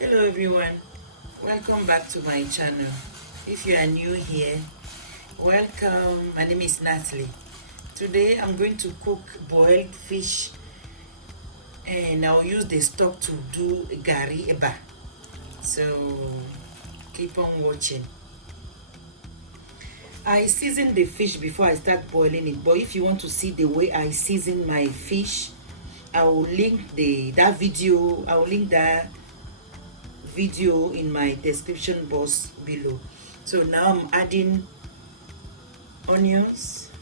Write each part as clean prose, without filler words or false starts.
Hello everyone, welcome back to my channel. If you are new here, welcome. My name is Natalie. Today I'm going to cook boiled fish and I'll use the stock to do gari eba. So keep on watching. I season the fish before I start boiling it, but if you want to see the way I season my fish, I will link that video in my description box below. So now I'm adding onions,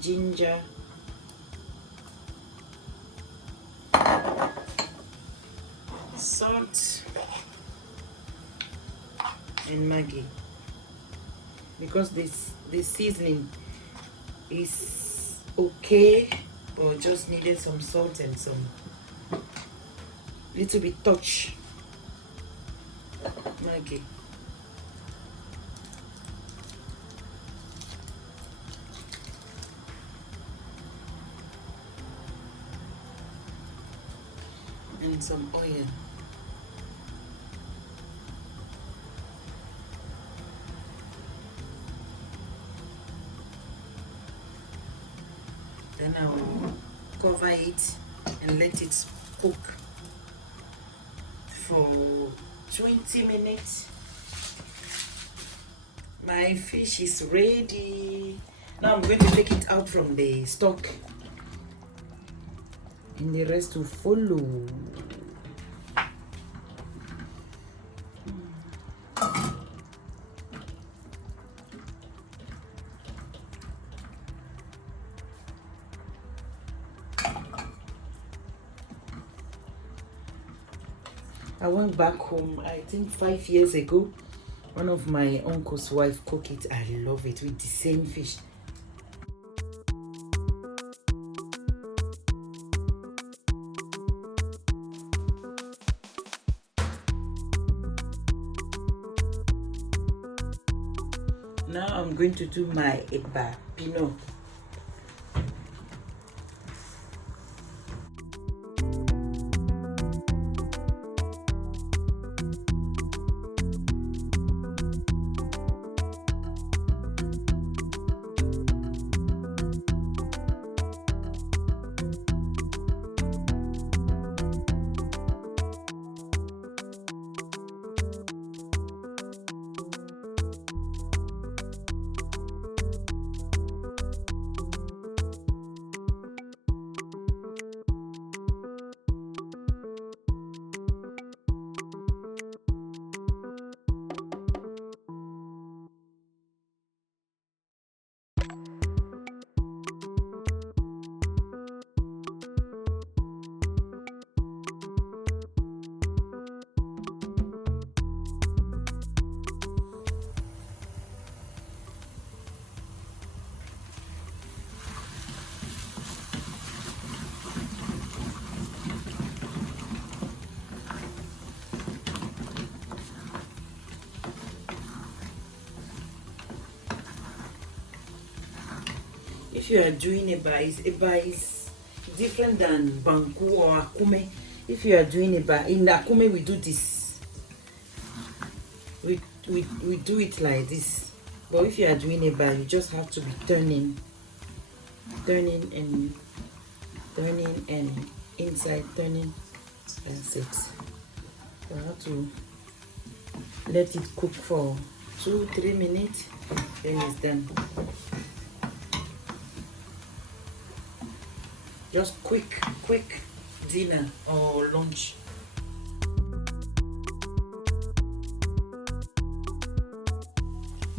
ginger, salt and Maggi, because this seasoning is okay, but just needed some salt and some little bit touch Maggi. And some oil. Then I'll cover it and let it cook for 20 minutes. My fish is ready. Now I'm going to take it out from the stock and the rest will follow. I went back home, I think 5 years ago. One of my uncle's wife cooked it. I love it with the same fish. Now I'm going to do my eba pinot. If you are doing eba is different than banku or akume. If you are doing eba, in akume we do this. We do it like this. But if you are doing eba, you just have to be turning and inside turning. That's it. You have to let it cook for 2-3 minutes. Then it's done. Just quick dinner or lunch.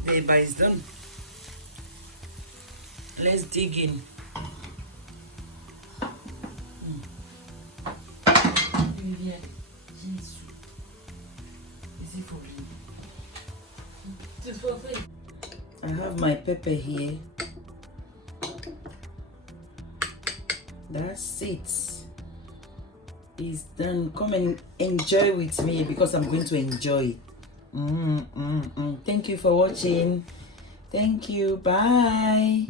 The eba is done. Let's dig in. I have my pepper here. That's it. It's done. Come and enjoy with me because I'm going to enjoy it. Thank you for watching. Thank you. Bye.